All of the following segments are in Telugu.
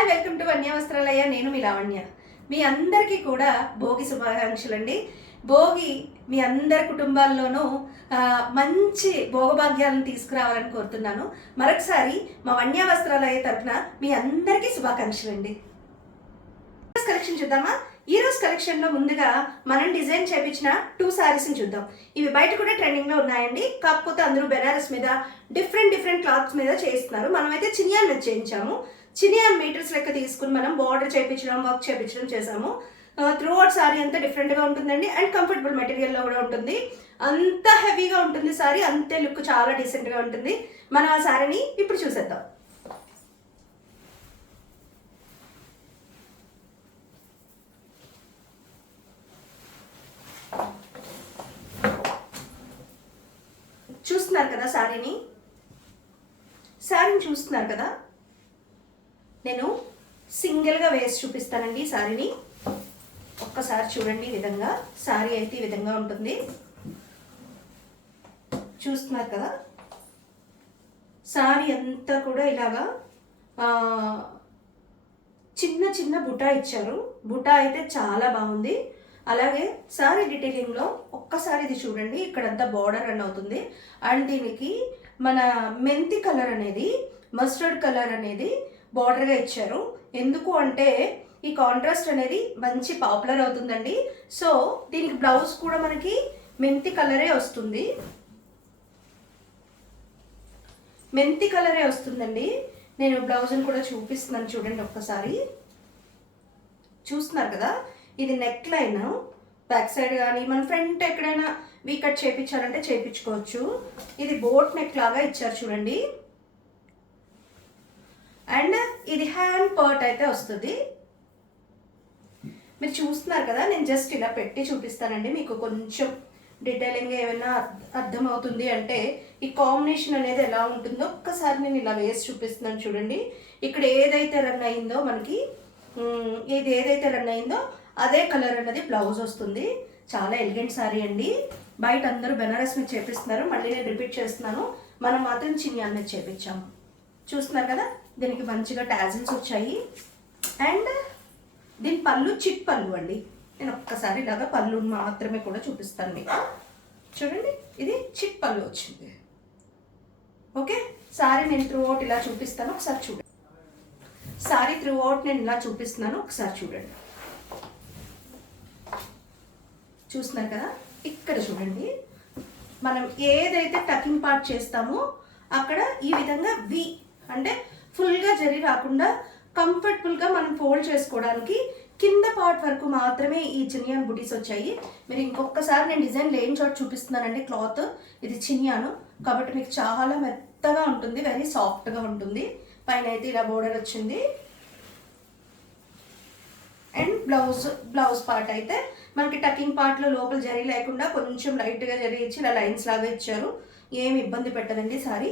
హాయ్, వెల్కమ్ టు వన్య వస్త్రాలయ. నేను మీ లావణ్య. మీ అందరికీ కూడా భోగి శుభాకాంక్షలు అండి. భోగి మీ అందరి కుటుంబాల్లోనూ మంచి భోగభాగ్యాలను తీసుకురావాలని కోరుతున్నాను. మరొకసారి మా వన్య వస్త్రాలయ తరఫున మీ అందరికీ శుభాకాంక్షలు అండి. కలెక్షన్ చూద్దామా? ఈ రోజు కలెక్షన్ లో ముందుగా మనం డిజైన్ చేయించిన 2 సారీస్ చూద్దాం. ఇవి బయట కూడా ట్రెండింగ్ లో ఉన్నాయండి. కాకపోతే అందరూ బెనారస్ మీద డిఫరెంట్ క్లాత్స్ మీద చేస్తున్నారు. మనమైతే చినియాన్ మీద చేయించాము. చినియాన్ మీటర్స్ లెక్క తీసుకుని మనం బార్డర్ చేయించడం, వర్క్ చేయించడం చేసాము. త్రూ అవుట్ సారీ అంతా డిఫరెంట్గా ఉంటుందండి. అండ్ కంఫర్టబుల్ మెటీరియల్లో కూడా ఉంటుంది. అంత హెవీగా ఉంటుంది సారీ, అంతే లుక్ చాలా డీసెంట్గా ఉంటుంది. మనం ఆ సారీని ఇప్పుడు చూసేద్దాం. చూస్తున్నారు కదా శారీని చూస్తున్నారు కదా. నేను సింగిల్గా వేసి చూపిస్తానండి శారీని. ఒక్కసారి చూడండి. ఈ విధంగా శారీ అయితే ఈ విధంగా ఉంటుంది. చూస్తున్నారు కదా. శారీ అంతా కూడా ఇలాగా చిన్న బుటా ఇచ్చారు. బుటా అయితే చాలా బాగుంది. అలాగే శారీ డీటెయిలింగ్లో ఒక్కసారి ఇది చూడండి. ఇక్కడంతా బార్డర్ రన్ అవుతుంది. అండ్ దీనికి మన మెంతి కలర్ అనేది, మస్టర్డ్ కలర్ అనేది బార్డర్గా ఇచ్చారు. ఎందుకు అంటే ఈ కాంట్రాస్ట్ అనేది మంచి పాపులర్ అవుతుందండి. సో దీనికి బ్లౌజ్ కూడా మనకి మెంతి కలరే వస్తుంది. మెంతి కలరే వస్తుందండి. నేను బ్లౌజ్ని కూడా చూపిస్తున్నాను చూడండి ఒక్కసారి. చూస్తున్నారు కదా. ఇది నెక్ లైన్ బ్యాక్ సైడ్ కానీ మన ఫ్రంట్ ఎక్కడైనా వీ కట్ చేయించాలంటే చేయించుకోవచ్చు. ఇది బోట్ నెక్ లాగా ఇచ్చారు చూడండి. అండ్ ఇది హ్యాండ్ పర్ట్ అయితే వస్తుంది. మీరు చూస్తున్నారు కదా. నేను జస్ట్ ఇలా పెట్టి చూపిస్తానండి. మీకు కొంచెం డీటెయిలింగ్ ఏమైనా అర్థమవుతుంది అంటే ఈ కాంబినేషన్ అనేది ఎలా ఉంటుందో ఒక్కసారి నేను ఇలా వేసి చూపిస్తున్నాను చూడండి. ఇక్కడ ఏదైతే రన్ అయిందో మనకి అదే కలర్ అన్నది బ్లౌజ్ వస్తుంది. చాలా ఎలిగెంట్ సారీ అండి. బయట అందరూ బెనారస్ మీద చేపిస్తున్నారు. మళ్ళీ నేను రిపీట్ చేస్తున్నాను, మనం మాత్రం చినియాన్ మీద చేపించాము. చూస్తున్నారు కదా. దీనికి మంచిగా టాజిల్స్ వచ్చాయి. అండ్ దీని పళ్ళు చిట్ పళ్ళు అండి. నేను ఒక్కసారి ఇలాగా పళ్ళు మాత్రమే కూడా చూపిస్తాను మీకు. చూడండి, ఇది చిట్ పళ్ళు వచ్చింది. ఓకే, సారీ నేను త్రూ అవుట్ ఇలా చూపిస్తాను. ఒకసారి చూడండి. సారీ త్రూ అవుట్ నేను ఇలా చూపిస్తున్నాను. ఒకసారి చూడండి. చూస్తున్నారు కదా. ఇక్కడ చూడండి, మనం ఏదైతే టకింగ్ పార్ట్ చేస్తామో అక్కడ ఈ విధంగా వి అంటే ఫుల్గా జరి రాకుండా కంఫర్టబుల్గా మనం ఫోల్డ్ చేసుకోవడానికి కింద పార్ట్ వరకు మాత్రమే ఈ చినియాన్ బుటీస్ వచ్చాయి. మీరు ఇంకొకసారి నేను డిజైన్ లేని చోట చూపిస్తున్నానండి. క్లాత్ ఇది చినియాను కాబట్టి మీకు చాలా మెత్తగా ఉంటుంది, వెరీ సాఫ్ట్గా ఉంటుంది. పైన అయితే ఇలా బోర్డర్ వచ్చింది. అండ్ బ్లౌజ్ పార్ట్ అయితే మనకి టకింగ్ పార్ట్లో లోపల జరీ లేకుండా కొంచెం లైట్గా జరీ ఇచ్చి ఇలా లైన్స్ లాగా ఇచ్చారు. ఏమి ఇబ్బంది పెట్టదండి సారీ.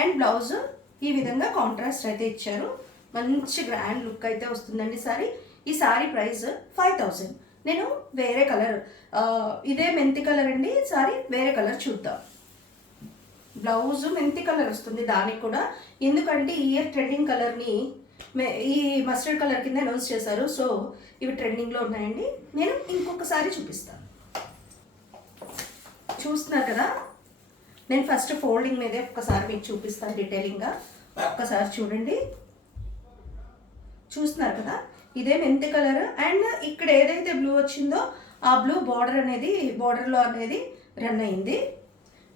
అండ్ బ్లౌజ్ ఈ విధంగా కాంట్రాస్ట్ అయితే ఇచ్చారు. మంచి గ్రాండ్ లుక్ అయితే వస్తుందండి సారీ. ఈ సారీ ప్రైస్ 5000. నేను వేరే కలర్, ఇదే మెంతి కలర్ అండి సారీ. వేరే కలర్ చూద్దాం. బ్లౌజ్ మెంతి కలర్ వస్తుంది దానికి కూడా. ఎందుకంటే ఈ ఇయర్ ట్రెండింగ్ కలర్ని ఈ మస్టర్డ్ కలర్ కింద అనౌన్స్ చేశారు. సో ఇవి ట్రెండింగ్లో ఉన్నాయండి. నేను ఇంకొకసారి చూపిస్తాను. చూస్తున్నారు కదా. నేను ఫస్ట్ ఫోల్డింగ్ మీదే ఒక్కసారి మీకు చూపిస్తాను డీటెయిలింగ్గా. ఒక్కసారి చూడండి. చూస్తున్నారు కదా. ఇదే మెంతి కలర్. అండ్ ఇక్కడ ఏదైతే బ్లూ వచ్చిందో ఆ బ్లూ బార్డర్లో అనేది రన్ అయింది.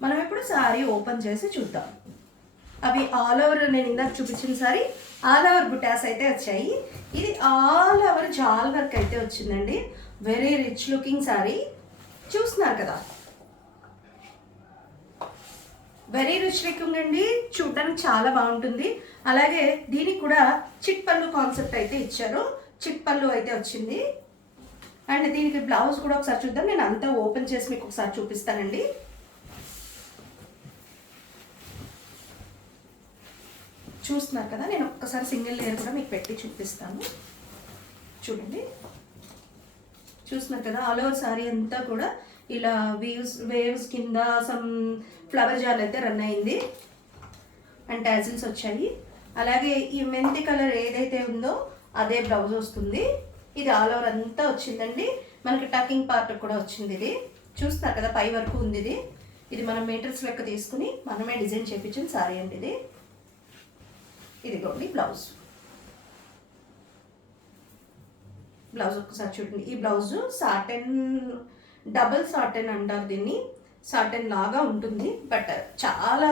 మనం ఇప్పుడు సారీ ఓపెన్ చేసి చూద్దాం. అవి ఆల్ ఓవర్ నేను ఇందాక చూపించిన సారీ ఆల్ ఓవర్ బుటాస్ అయితే వచ్చాయి. ఇది ఆల్ ఓవర్ జాల్ వర్క్ అయితే వచ్చిందండి. Very rich looking sorry. చూస్తున్నారు కదా. వెరీ రిచ్ లుకింగ్ అండి. చూడడానికి చాలా బాగుంటుంది. అలాగే దీనికి కూడా చిట్ పళ్ళు కాన్సెప్ట్ అయితే ఇచ్చారు. చిట్ పళ్ళు అయితే వచ్చింది. అండ్ దీనికి బ్లౌజ్ కూడా ఒకసారి చూద్దాం. నేను అంతా ఓపెన్ చేసి మీకు ఒకసారి చూపిస్తానండి. చూస్తున్నారు కదా. నేను ఒక్కసారి సింగిల్ లేయర్ కూడా మీకు పెట్టి చూపిస్తాను చూడండి. చూస్తున్నారు కదా. ఆల్ ఓవర్ సారీ అంతా కూడా ఇలా వేవ్స్ కింద సమ్ ఫ్లవర్ జాల్ అయితే రన్ అయింది. అండ్ టాజిల్స్ వచ్చాయి. అలాగే ఈ మెంతి కలర్ ఏదైతే ఉందో అదే బ్లౌజ్ వస్తుంది. ఇది ఆల్ ఓవర్ అంతా వచ్చిందండి. మనకి టకింగ్ పార్ట్ కూడా వచ్చింది. ఇది చూస్తున్నారు కదా, పై వరకు ఉంది. ఇది మనం మీటర్స్ లెక్క తీసుకుని మనమే డిజైన్ చేయించిన సారీ అండి ఇది. ఇదిగోండి బ్లౌజ్. బ్లౌజ్ ఒక్కసారి చూడండి. ఈ బ్లౌజ్ సాటన్, డబుల్ సాటన్ అంటారు దీన్ని. సాటన్ లాగా ఉంటుంది, బట్ చాలా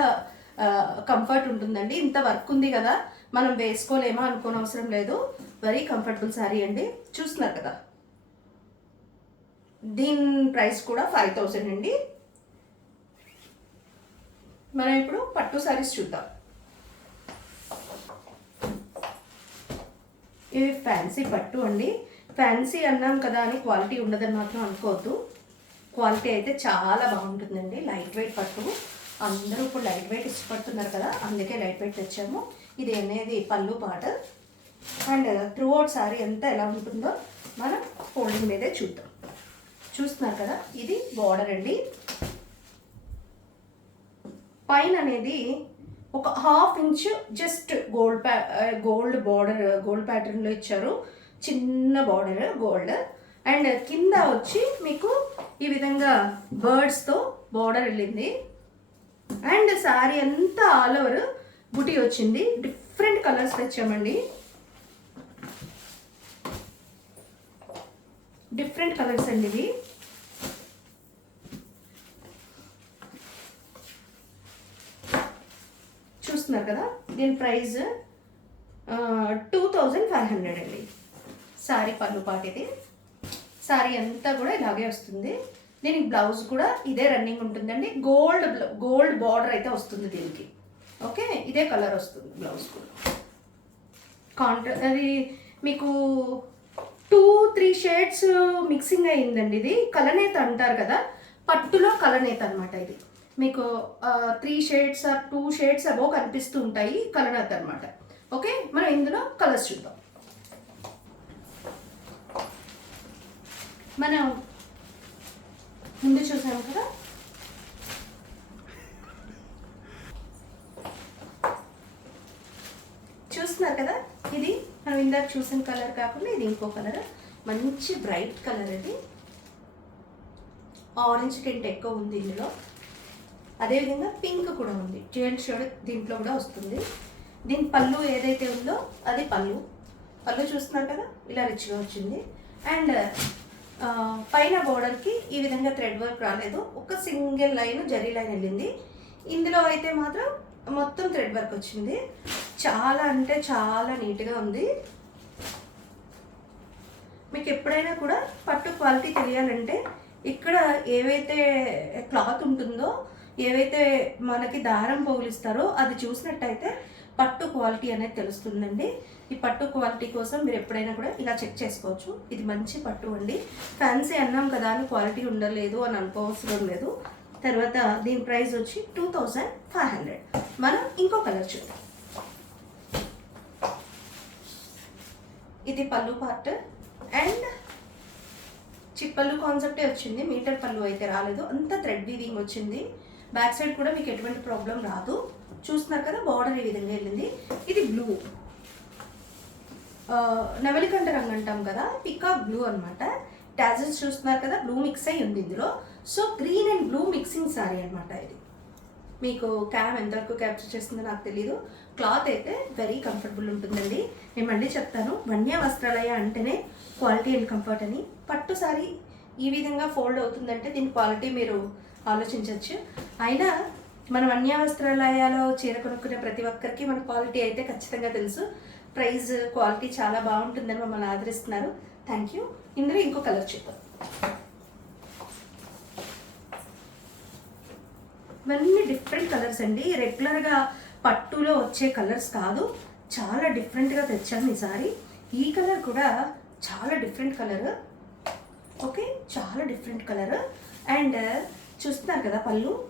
కంఫర్ట్ ఉంటుందండి. ఇంత వర్క్ ఉంది కదా, మనం వేసుకోలేమో అనుకోని అవసరం లేదు. వెరీ కంఫర్టబుల్ శారీ అండి. చూస్తున్నారు కదా, దీని ప్రైస్ కూడా 5000 అండి. మనం ఇప్పుడు పట్టు శారీస్ చూద్దాం. ఇవి ఫ్యాన్సీ పట్టు అండి. ఫ్యాన్సీ అన్నాం కదా అని క్వాలిటీ ఉండదని మాత్రం అనుకోవద్దు. క్వాలిటీ అయితే చాలా బాగుంటుందండి. లైట్ వెయిట్ పట్టు, అందరూ ఇప్పుడు లైట్ వెయిట్ ఇష్టపడుతున్నారు కదా, అందుకే లైట్ వెయిట్ తెచ్చాము. ఇది అనేది పళ్ళు పాట. అండ్ త్రూ అవుట్ శారీ అంతా ఎలా ఉంటుందో మనం ఫోల్డింగ్ మీదే చూద్దాం. చూస్తున్నారు కదా, ఇది బార్డర్ అండి. పైన అనేది ఒక 1/2 inch just gold border, gold ప్యాటర్న్లో ఇచ్చారు. చిన్న బార్డర్ గోల్డ్. అండ్ కింద వచ్చి మీకు ఈ విధంగా బర్డ్స్తో బార్డర్ వెళ్ళింది. అండ్ శారీ అంతా ఆల్ ఓవర్ బుటీ వచ్చింది. డిఫరెంట్ కలర్స్ తెచ్చామండి. డిఫరెంట్ కలర్స్ అండి ఇవి. చూస్తున్నారు కదా, దీని ప్రైస్ 2500 అండి. శారీ పళ్ళు పాట ఇది. శారీ అంతా కూడా ఇలాగే వస్తుంది. దీనికి బ్లౌజ్ కూడా ఇదే రన్నింగ్ ఉంటుందండి. గోల్డ్ బార్డర్ అయితే వస్తుంది దీనికి. ఓకే, ఇదే కలర్ వస్తుంది బ్లౌజ్ కూడా. అది మీకు 2-3 షేడ్స్ మిక్సింగ్ అయ్యిందండి. ఇది కలనేత అంటారు కదా, పట్టులో కలనేత అనమాట. ఇది మీకు 3 షేడ్స్ ఆర్ 2 షేడ్స్ అబో కనిపిస్తూ ఉంటాయి, కలనేత అనమాట. ఓకే, మనం ఇందులో కలర్స్ చూద్దాం. మనం ముందు చూసాము కదా, చూస్తున్నారు కదా, ఇది మనం ఇందాక చూసిన కలర్ కాకుండా ఇది ఇంకో కలర్. మంచి బ్రైట్ కలర్. ఇది ఆరెంజ్ టింట్ ఎక్కువ ఉంది ఇందులో. అదేవిధంగా పింక్ కూడా ఉంది. జెంట్ షేడ్ దీంట్లో కూడా వస్తుంది. దీని పళ్ళు ఏదైతే ఉందో అది పళ్ళు చూస్తున్నారు కదా, ఇలా రిచ్గా వచ్చింది. అండ్ పైన బోర్డర్కి ఈ విధంగా థ్రెడ్ వర్క్ రాలేదు, ఒక సింగిల్ లైన్ జరీ లైన్ వెళ్ళింది. ఇందులో అయితే మాత్రం మొత్తం థ్రెడ్ వర్క్ వచ్చింది. చాలా అంటే చాలా నీట్గా ఉంది. మీకు ఎప్పుడైనా కూడా పట్టు క్వాలిటీ తెలియాలంటే ఇక్కడ ఏవైతే క్లాత్ ఉంటుందో, ఏవైతే మనకి దారం పోగులిస్తారో అది చూసినట్టయితే పట్టు క్వాలిటీ అనేది తెలుస్తుందండి. ఈ పట్టు క్వాలిటీ కోసం మీరు ఎప్పుడైనా కూడా ఇలా చెక్ చేసుకోవచ్చు. ఇది మంచి పట్టు అండి. ఫ్యాన్సీ అన్నాం కదా అని క్వాలిటీ ఉండలేదు అని అనుకోవసరం లేదు. తర్వాత దీని ప్రైస్ వచ్చి 2500. మనం ఇంకో కలర్ చూద్దాం. ఇది పళ్ళు పార్ట్. అండ్ చిప్పళ్ళు కాన్సెప్టే వచ్చింది, మీటర్ పళ్ళు అయితే రాలేదు. అంతా థ్రెడ్ వీవింగ్ వచ్చింది. బ్యాక్ సైడ్ కూడా మీకు ఎటువంటి ప్రాబ్లం రాదు. చూస్తున్నారు కదా, బార్డర్ ఈ విధంగా వెళ్ళింది. ఇది బ్లూ, నవలికంట రంగు అంటాం కదా, పికాక్ బ్లూ అనమాట. టాజెస్ చూస్తున్నారు కదా, బ్లూ మిక్స్ అయ్యి ఉంది ఇందులో. So green and blue mixing sari అనమాట ఇది. మీకు క్యామ్ ఎంతవరకు క్యాప్చర్ చేస్తుందో నాకు తెలీదు. క్లాత్ అయితే వెరీ కంఫర్టబుల్ ఉంటుందండి. నేను మళ్ళీ చెప్తాను, వన్య వస్త్రాలయ అంటేనే క్వాలిటీ అండ్ కంఫర్ట్ అని. పట్టు సారీ ఈ విధంగా ఫోల్డ్ అవుతుందంటే దీని క్వాలిటీ మీరు ఆలోచించవచ్చు. అయినా మన వన్య వస్త్రాలయాలో చీర కొనుక్కునే ప్రతి ఒక్కరికి మన క్వాలిటీ అయితే ఖచ్చితంగా తెలుసు. ప్రైస్ క్వాలిటీ చాలా బాగుంటుందని మమ్మల్ని ఆదరిస్తున్నారు. Thank you. ఇందులో ఇంకో కలర్ చూద్దాం. ఇవన్నీ డిఫరెంట్ కలర్స్ అండి. రెగ్యులర్గా పట్టులో వచ్చే కలర్స్ కాదు, చాలా డిఫరెంట్గా తెచ్చాను ఈసారి. ఈ కలర్ కూడా చాలా డిఫరెంట్ కలర్. ఓకే, చాలా డిఫరెంట్ కలర్. అండ్ చూస్తున్నారు కదా,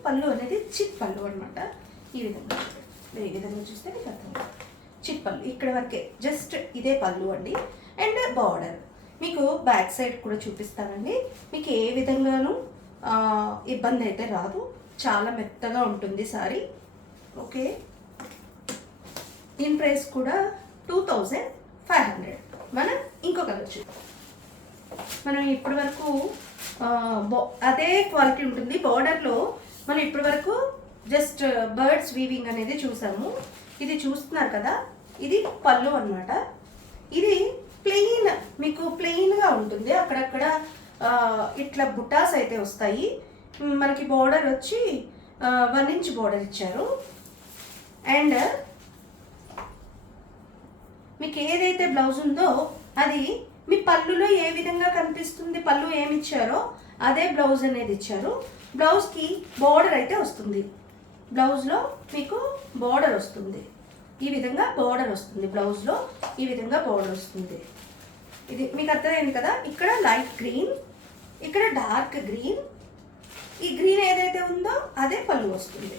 పళ్ళు అనేది చిట్ పళ్ళు అనమాట. ఈ విధంగా చూస్తే మీకు అర్థం. చిట్ పళ్ళు ఇక్కడ వరకే, జస్ట్ ఇదే పళ్ళు అండి. అండ్ బార్డర్ మీకు బ్యాక్ సైడ్ కూడా చూపిస్తానండి. మీకు ఏ విధంగానూ ఇబ్బంది అయితే రాదు. చాలా మెత్తగా ఉంటుంది సారీ. ఓకే, దీని ప్రైస్ కూడా 2500. మనం ఇంకో కలర్ చూద్దాం. మనం ఇప్పటి వరకు అదే క్వాలిటీ ఉంటుంది బార్డర్లో. మనం ఇప్పటి వరకు జస్ట్ బర్డ్స్ వీవింగ్ అనేది చూసాము. ఇది చూస్తున్నారు కదా, ఇది పళ్ళు అన్నమాట. ఇది ప్లెయిన్, మీకు ప్లెయిన్గా ఉంటుంది. అక్కడక్కడ ఇట్లా బుటాస్ అయితే వస్తాయి. మనకి బార్డర్ వచ్చి 1 ఇంచ్ బార్డర్ ఇచ్చారు. అండ్ మీకు ఏదైతే బ్లౌజ్ ఉందో అది మీ పళ్ళులో ఏ విధంగా కనిపిస్తుంది, పళ్ళు ఏమి ఇచ్చారో అదే బ్లౌజ్ అనేది ఇచ్చారు. బ్లౌజ్కి బార్డర్ అయితే వస్తుంది. బ్లౌజ్లో మీకు బార్డర్ వస్తుంది, ఈ విధంగా బార్డర్ వస్తుంది. బ్లౌజ్లో ఈ విధంగా బార్డర్ వస్తుంది. ఇది మీకు అర్థమైంది కదా. ఇక్కడ లైట్ గ్రీన్, ఇక్కడ డార్క్ గ్రీన్. ఈ గ్రీన్ ఏదైతే ఉందో అదే పళ్ళు వస్తుంది.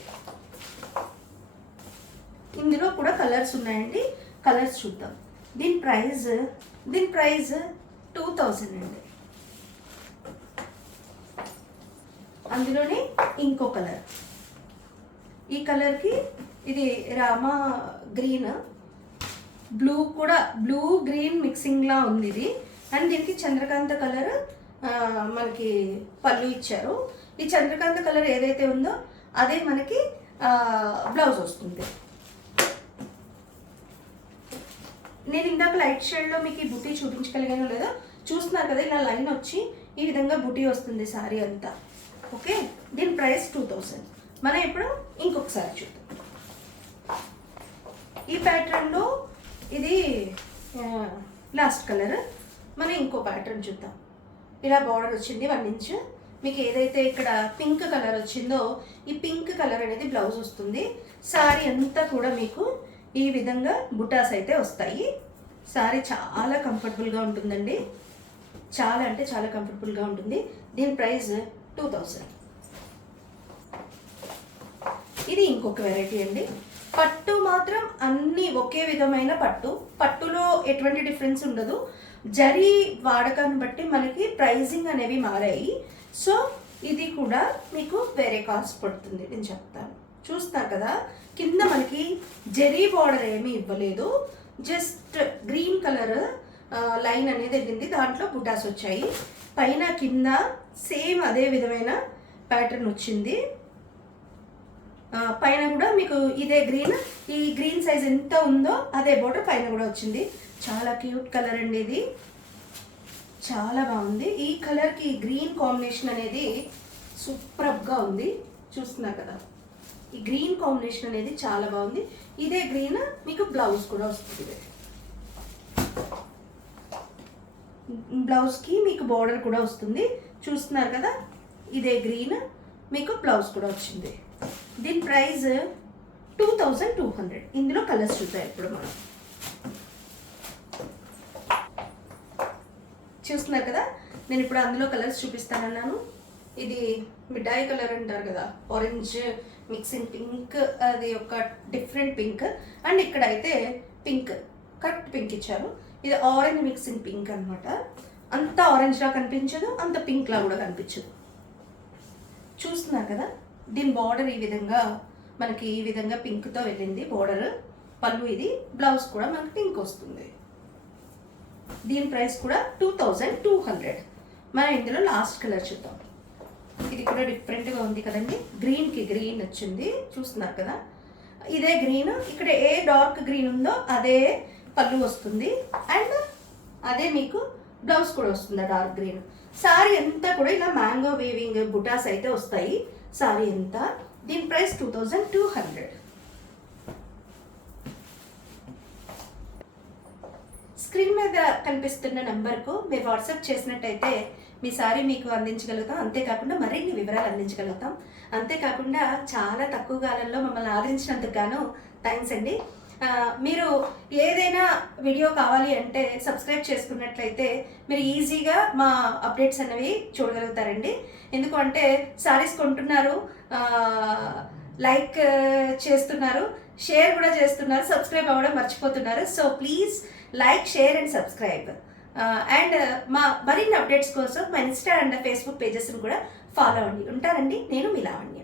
ఇందులో కూడా కలర్స్ ఉన్నాయండి, కలర్స్ చూద్దాం. దీని ప్రైస్ 2000 అండి. అందులోనే ఇంకో కలర్, ఈ కలర్కి ఇది రామా గ్రీన్, బ్లూ కూడా, బ్లూ గ్రీన్ మిక్సింగ్లా ఉంది ఇది. అండ్ దీనికి చంద్రకాంత కలర్ మనకి పళ్ళు ఇచ్చారు. ఈ చంద్రకాంత కలర్ ఏదైతే ఉందో అదే మనకి బ్లౌజ్ వస్తుంది. నేను ఇందాక లైట్ షేడ్లో మీకు ఈ బుటీ చూపించగలిగానో లేదో చూస్తున్నారు కదా, ఇలా లైన్ వచ్చి ఈ విధంగా బుటీ వస్తుంది సారీ అంతా. ఓకే, దీని ప్రైస్ 2000. మనం ఇప్పుడు ఇంకొకసారి చూద్దాం. ఈ ప్యాటర్న్లో ఇది లాస్ట్ కలర్. మనం ఇంకో ప్యాటర్న్ చూద్దాం. ఇలా బార్డర్ వచ్చింది 1 ఇంచ్. మీకు ఏదైతే ఇక్కడ పింక్ కలర్ వచ్చిందో ఈ పింక్ కలర్ అనేది బ్లౌజ్ వస్తుంది. సారీ అంతా కూడా మీకు ఈ విధంగా బుటాస్ అయితే వస్తాయి. సారీ చాలా కంఫర్టబుల్గా ఉంటుందండి, చాలా అంటే చాలా కంఫర్టబుల్గా ఉంటుంది. దీని ప్రైస్ 2000. ఇది ఇంకొక వెరైటీ అండి. పట్టు మాత్రం అన్నీ ఒకే విధమైన పట్టులో ఎటువంటి డిఫరెన్స్ ఉండదు. జరీ వాడకాన్ని బట్టి మనకి ప్రైజింగ్ అనేవి మారాయి. సో ఇది కూడా మీకు వేరే కాస్ట్ పడుతుంది, నేను చెప్తాను. చూస్తారు కదా, కింద మనకి జరీ బార్డర్ ఏమీ ఇవ్వలేదు, జస్ట్ గ్రీన్ కలర్ లైన్ అనేది వెళ్ళింది, దాంట్లో బుటాస్ వచ్చాయి. పైన కింద సేమ్ అదే విధమైన ప్యాటర్న్ వచ్చింది. పైన కూడా మీకు ఇదే గ్రీన్, ఈ గ్రీన్ సైజ్ ఎంత ఉందో అదే బార్డర్ పైన కూడా వచ్చింది. చాలా క్యూట్ కలర్ అండి, ఇది చాలా బాగుంది. ఈ కలర్కి గ్రీన్ కాంబినేషన్ అనేది సూపర్గా ఉంది. చూస్తున్నారు కదా, ఈ గ్రీన్ కాంబినేషన్ అనేది చాలా బాగుంది. ఇదే గ్రీన్ మీకు బ్లౌజ్ కూడా వస్తుంది. బ్లౌజ్కి మీకు బార్డర్ కూడా వస్తుంది. చూస్తున్నారు కదా, ఇదే గ్రీన్ మీకు బ్లౌజ్ కూడా వచ్చింది. దీని ప్రైస్ 2200. ఇందులో కలర్స్ చూద్దాం ఇప్పుడు మనం. చూస్తున్నారు కదా, నేను ఇప్పుడు అందులో కలర్స్ చూపిస్తానన్నాను. ఇది మిఠాయి కలర్ అంటారు కదా, ఆరెంజ్ మిక్సింగ్ పింక్, అది ఒక డిఫరెంట్ పింక్. అండ్ ఇక్కడైతే పింక్, కరెక్ట్ పింక్ ఇచ్చారు. ఇది ఆరెంజ్ మిక్సింగ్ పింక్ అనమాట. అంత ఆరెంజ్లా కనిపించదు, అంత పింక్లా కూడా కనిపించదు. చూస్తున్నారు కదా, దీని బార్డర్ ఈ విధంగా మనకి ఈ విధంగా పింక్తో వెళ్ళింది బార్డర్. పళ్ళు ఇది, బ్లౌజ్ కూడా మనకి పింక్ వస్తుంది. దీని ప్రైస్ కూడా 2200. మనం ఇందులో లాస్ట్ కలర్ చూద్దాం. ఇది కూడా డిఫరెంట్గా ఉంది కదండి, గ్రీన్కి గ్రీన్ వచ్చింది. చూస్తున్నారు కదా, ఇదే గ్రీన్, ఇక్కడ ఏ డార్క్ గ్రీన్ ఉందో అదే పళ్ళు వస్తుంది. అండ్ అదే మీకు బ్లౌజ్ కూడా వస్తుంది డార్క్ గ్రీన్. సారీ అంతా కూడా ఇలా మ్యాంగో వీవింగ్ బుటాస్ అయితే వస్తాయి సారీ అంతా. దీని ప్రైస్ 2200. స్క్రీన్ మీద కనిపిస్తున్న నెంబర్కు మీరు వాట్సాప్ చేసినట్టయితే మీ సారీ మీకు అందించగలుగుతాం. అంతేకాకుండా మరిన్ని వివరాలు అందించగలుగుతాం. అంతేకాకుండా చాలా తక్కువ కాలంలో మమ్మల్ని ఆదరించినందుకు గాను థ్యాంక్స్ అండి. మీరు ఏదైనా వీడియో కావాలి అంటే సబ్స్క్రైబ్ చేసుకున్నట్లయితే మీరు ఈజీగా మా అప్డేట్స్ అనేవి చూడగలుగుతారండి. ఎందుకంటే సారీస్ కొంటున్నారు, లైక్ చేస్తున్నారు, షేర్ కూడా చేస్తున్నారు, సబ్స్క్రైబ్ అవ్వడం మర్చిపోతున్నారు. So please like, share and subscribe. And మా మరిన్ని అప్డేట్స్ కోసం మా ఇన్స్టా అండ్ ఫేస్బుక్ పేజెస్ని కూడా ఫాలో అవ్వండి. ఉంటానండి, నేను మీ లావణ్య.